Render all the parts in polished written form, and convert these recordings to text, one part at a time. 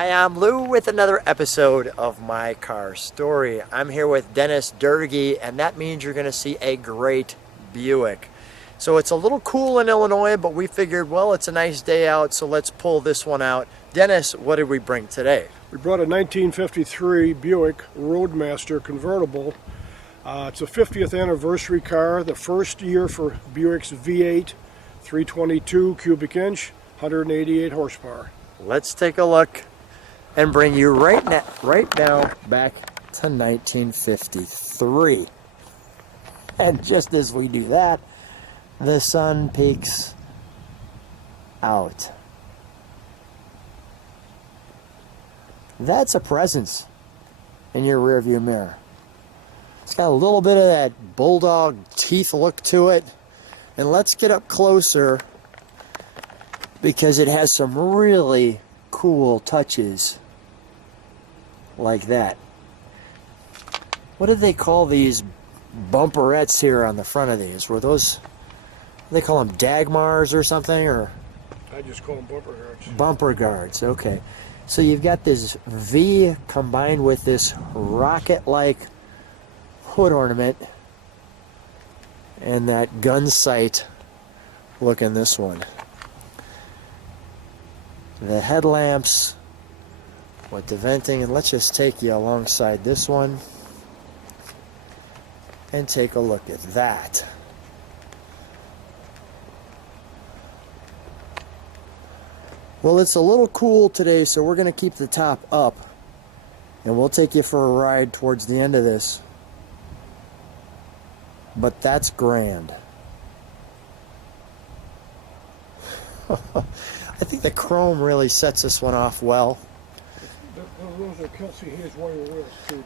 Hi, I'm Lou with another episode of My Car Story. I'm here with Dennis Doerge, and that means you're going to see a great Buick. So it's a little cool in Illinois, but we figured, well, it's a nice day out, so let's pull this one out. Dennis, what did we bring today? We brought a 1953 Buick Roadmaster Convertible. It's a 50th anniversary car, the first year for Buick's V8, 322 cubic inch, 188 horsepower. Let's take a look and bring you right now back to 1953. And just as we do that, the sun peeks out. That's a presence in your rearview mirror. It's got a little bit of that bulldog teeth look to it. And let's get up closer because it has some really cool touches like that. What did they call these bumperettes here on the front of these? Were those, they call them Dagmars or something? Or I just call them bumper guards. Bumper guards, okay. So you've got this V combined with this rocket-like hood ornament and that gun sight look in this one. The headlamps with the venting, and let's just take you alongside this one and take a look at that. Well, it's a little cool today, so we're going to keep the top up, and we'll take you for a ride towards the end of this. But that's grand. I think the chrome really sets this one off well. Those are Kelsey Hayes wire wheels too.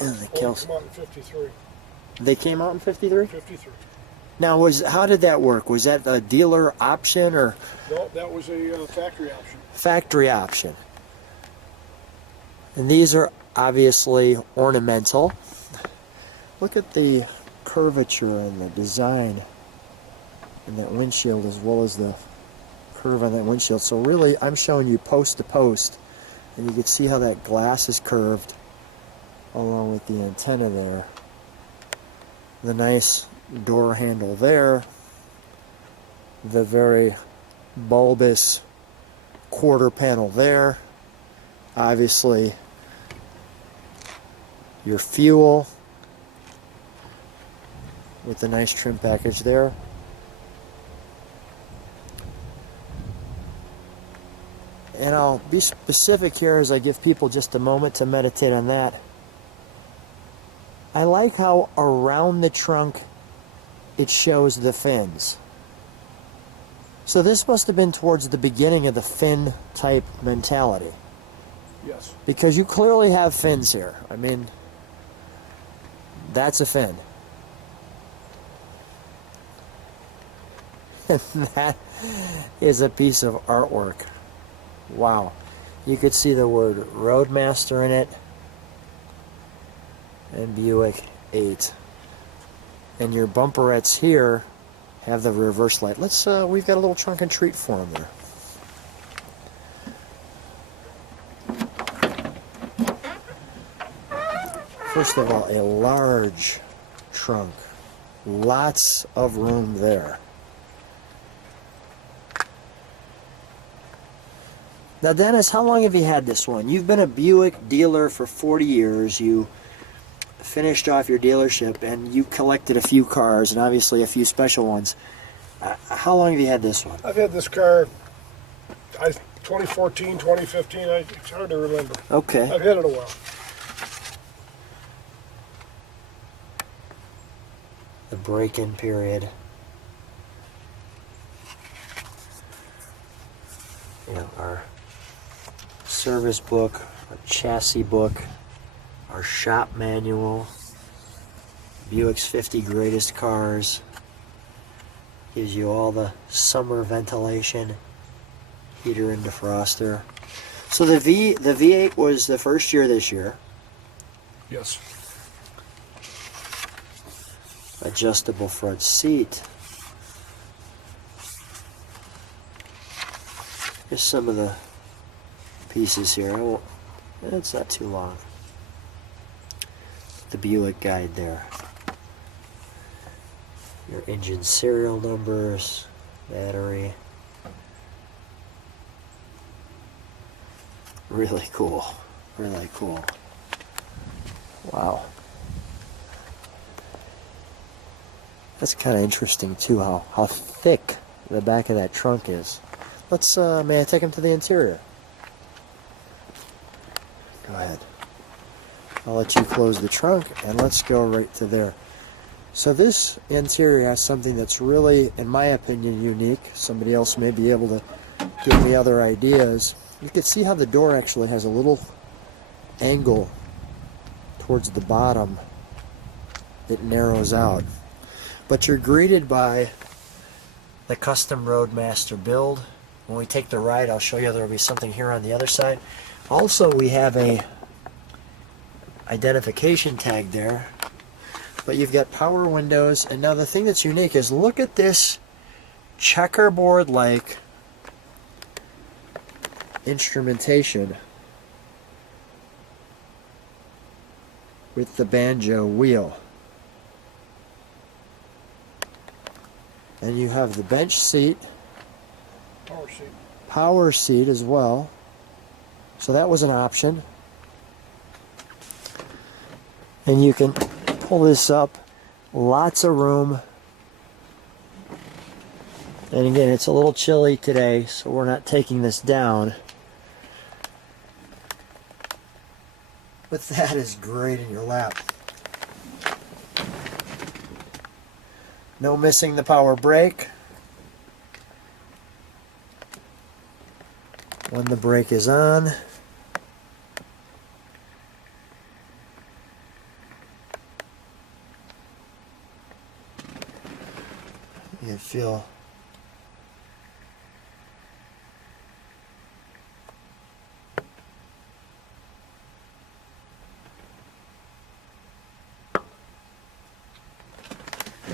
And the Kelsey. Came out in 53. They came out in 53? 53. Now, how did that work? Was that a dealer option or? No, that was a factory option. Factory option. And these are obviously ornamental. Look at the curvature and the design in that windshield as well as the curve on that windshield. So really, I'm showing you post to post, and you can see how that glass is curved along with the antenna there. The nice door handle there. The very bulbous quarter panel there. Obviously, your fuel with the nice trim package there. And I'll be specific here as I give people just a moment to meditate on that. I like how around the trunk it shows the fins. So this must have been towards the beginning of the fin type mentality. Yes. Because you clearly have fins here. I mean, that's a fin. And that is a piece of artwork. Wow. You could see the word Roadmaster in it. And Buick 8. And your bumperettes here have the reverse light. Let's we've got a little trunk and treat for them there. First of all, a large trunk. Lots of room there. Now, Dennis, how long have you had this one? You've been a Buick dealer for 40 years. You finished off your dealership and you collected a few cars and obviously a few special ones. How long have you had this one? I've had this car 2014, 2015, it's hard to remember. Okay. I've had it a while. The break-in period. You know, our service book, our chassis book, our shop manual, Buick's 50 greatest cars, gives you all the summer ventilation, heater and defroster. So the V8 was the first year this year. Yes. Adjustable front seat. Here's some of the pieces here. It's not too long. The Buick guide there. Your engine serial numbers, battery. Really cool. Really cool. Wow. That's kind of interesting too, how thick the back of that trunk is. Let's, may I take him to the interior? Go ahead. I'll let you close the trunk and let's go right to there. So this interior has something that's really, in my opinion, unique. Somebody else may be able to give me other ideas. You can see how the door actually has a little angle towards the bottom. It narrows out. But you're greeted by the custom Roadmaster build. When we take the ride, I'll show you there will be something here on the other side. Also, we have a identification tag there. But you've got power windows. And now the thing that's unique is look at this checkerboard-like instrumentation with the banjo wheel. And you have the bench seat, power seat as well. So that was an option. And you can pull this up, lots of room. And again, it's a little chilly today, so we're not taking this down. But that is great in your lap. No missing the power brake. When the brake is on, you feel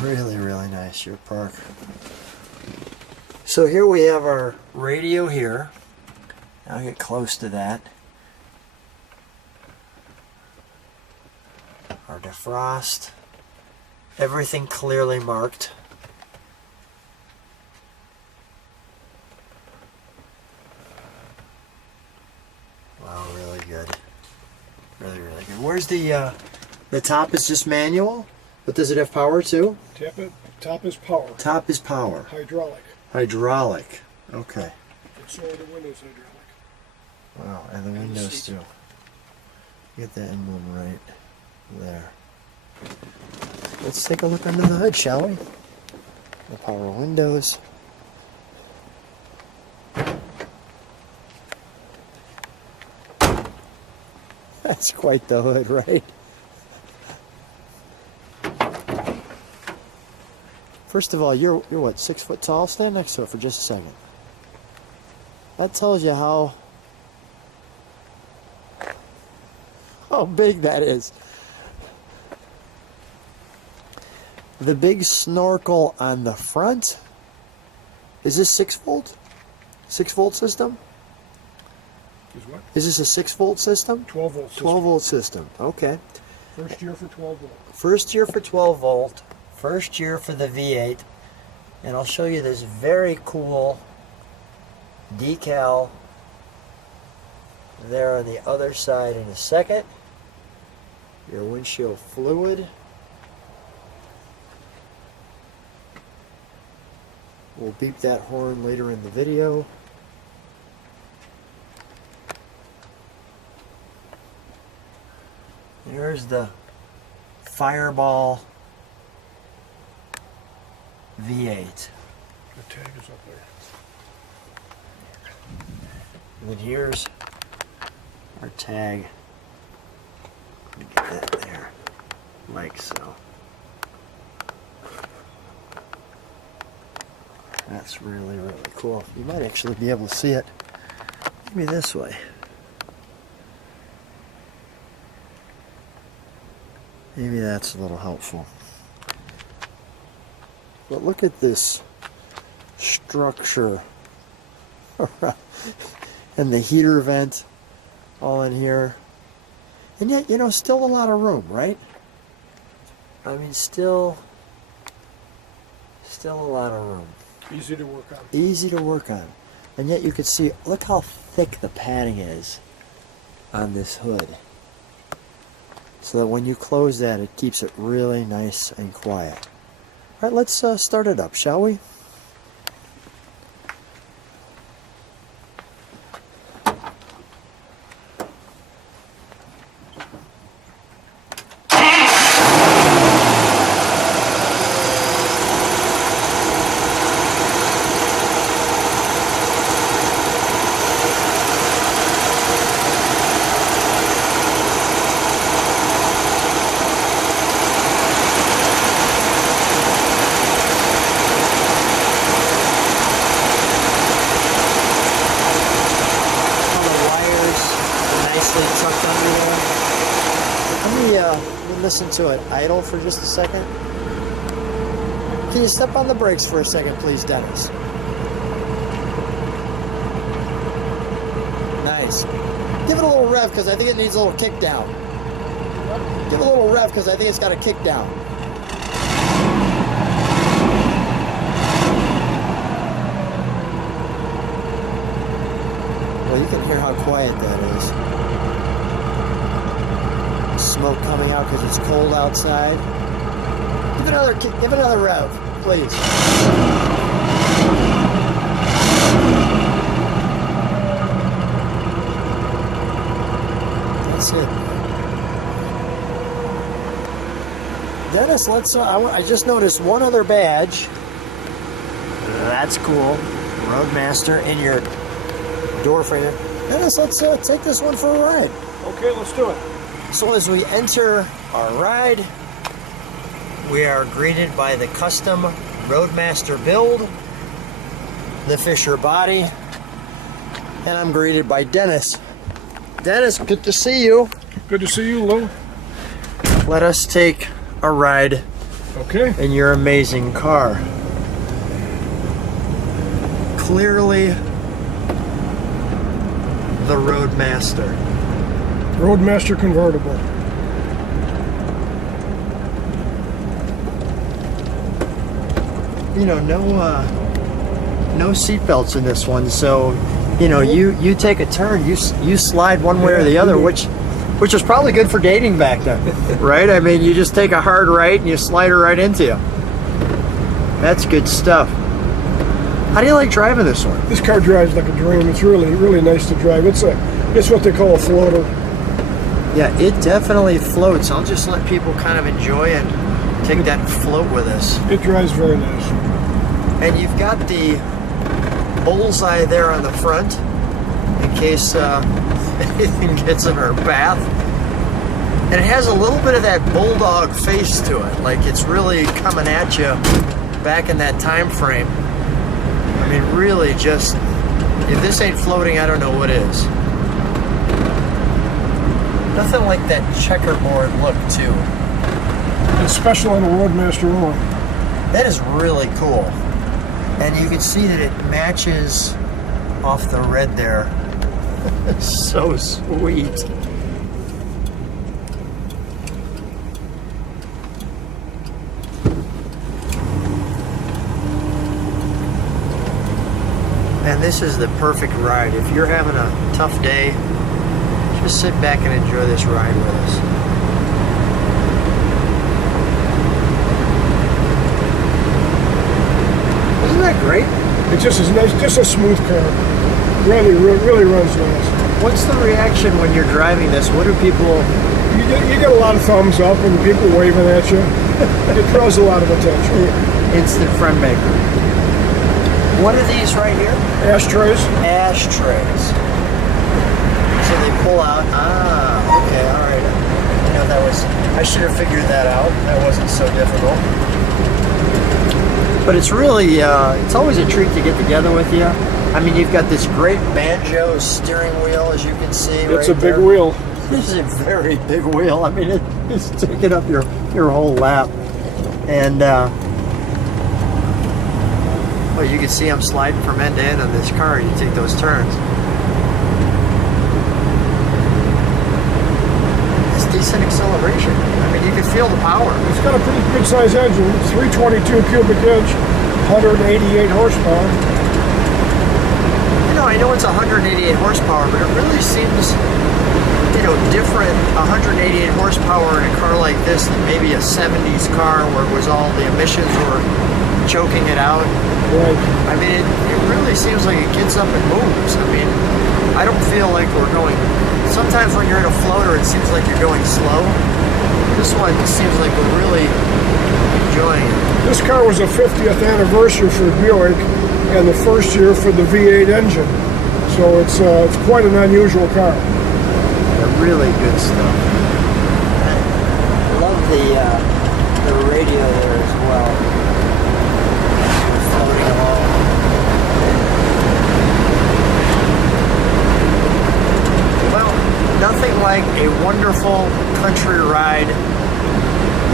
really, really nice, your park. So here we have our radio here. I'll get close to that. Our defrost. Everything clearly marked. Wow, really good. Really, really good. Where's the top is just manual? But does it have power too? Top is power. Top is power. Hydraulic. Hydraulic. Okay. And so are the windows hydraulic. Wow, and the windows too. Get the emblem right there. Let's take a look under the hood, shall we? The power windows. That's quite the hood, right? First of all, you're what, 6 foot tall? Stand next to it for just a second. That tells you how big that is. The big snorkel on the front, is this 6 volt? 6 volt system? Is what? Is this a 6 volt system? 12 volt system. 12 volt system, okay. First year for 12 volt. First year for 12 volt. First year for the V8. And I'll show you this very cool decal there on the other side in a second. Your windshield fluid. We'll beep that horn later in the video. There's the Fireball V8. The tag is up there. And then here's our tag. Let me get that there, like so. That's really, really cool. You might actually be able to see it. Maybe this way. Maybe that's a little helpful. But look at this structure And the heater vent all in here. And yet, you know, still a lot of room, right? I mean, still a lot of room. Easy to work on. Easy to work on. And yet you can see, look how thick the padding is on this hood. So that when you close that, it keeps it really nice and quiet. All right, let's start it up, shall we? Listen to it idle for just a second. Can you step on the brakes for a second, please, Dennis? Nice. Give it a little rev because I think it needs a little kick down. Give it a little rev because I think it's got a kick down. Well, you can hear how quiet that is. Smoke coming out because it's cold outside. Give it another rev, please. That's it. Dennis, let's. I just noticed one other badge. That's cool. Roadmaster in your door frame. Dennis, let's take this one for a ride. Okay, let's do it. So as we enter our ride, we are greeted by the custom Roadmaster build, the Fisher body, and I'm greeted by Dennis. Dennis, good to see you. Good to see you, Lou. Let us take a ride in your amazing car. Clearly, the Roadmaster. Roadmaster Convertible. You know, no seat belts in this one, so you know you take a turn, you slide one way or the other, which was probably good for dating back then, right? I mean, you just take a hard right and you slide her right into you. That's good stuff. How do you like driving this one? This car drives like a dream. It's really nice to drive. It's what they call a floater. Yeah, it definitely floats. I'll just let people kind of enjoy it, take that float with us. It drives very nice. And you've got the bullseye there on the front in case anything gets in our path. And it has a little bit of that bulldog face to it, like it's really coming at you back in that time frame. I mean, really just, if this ain't floating, I don't know what is. Nothing like that checkerboard look, too. It's special on a Roadmaster only. That is really cool. And you can see that it matches off the red there. So sweet. And this is the perfect ride. If you're having a tough day, just sit back and enjoy this ride with us. Isn't that great? It's just as nice, just a smooth car. Really runs nice. What's the reaction when you're driving this? What do people... You get a lot of thumbs up and people waving at you. It draws a lot of attention. Instant friend maker. What are these right here? Ashtrays. Ashtrays. So they pull out. Ah, okay, all right. You know, that was, I should have figured that out. That wasn't so difficult. But it's really, it's always a treat to get together with you. I mean, you've got this great banjo steering wheel, as you can see. It's a big wheel. This is a very big wheel. I mean, it's taking up your whole lap. And Well, you can see I'm sliding from end to end on this car. You take those turns. It's decent acceleration. I mean, you can feel the power. It's got a pretty good size engine, 322 cubic inch, 188 horsepower. You know, I know it's 188 horsepower, but it really seems, you know, different 188 horsepower in a car like this than maybe a 70s car where it was all the emissions were choking it out. Right. I mean, it really seems like it gets up and moves. I mean, I don't feel like we're going... Sometimes when you're in a floater, it seems like you're going slow. This one seems like we're really enjoying it. This car was a 50th anniversary for Buick and the first year for the V8 engine. So it's quite an unusual car. They're really good stuff. I love the radio there as well. Floating along. Well, nothing like a wonderful country ride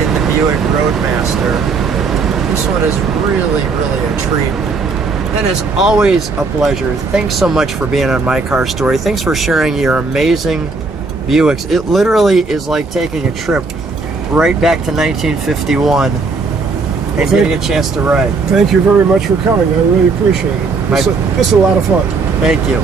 in the Buick Roadmaster. This one is really, really a treat. And it's always a pleasure. Thanks so much for being on My Car Story. Thanks for sharing your amazing Buicks. It literally is like taking a trip right back to 1951 and getting a chance to ride. Thank you very much for coming. I really appreciate it. This is a lot of fun. Thank you.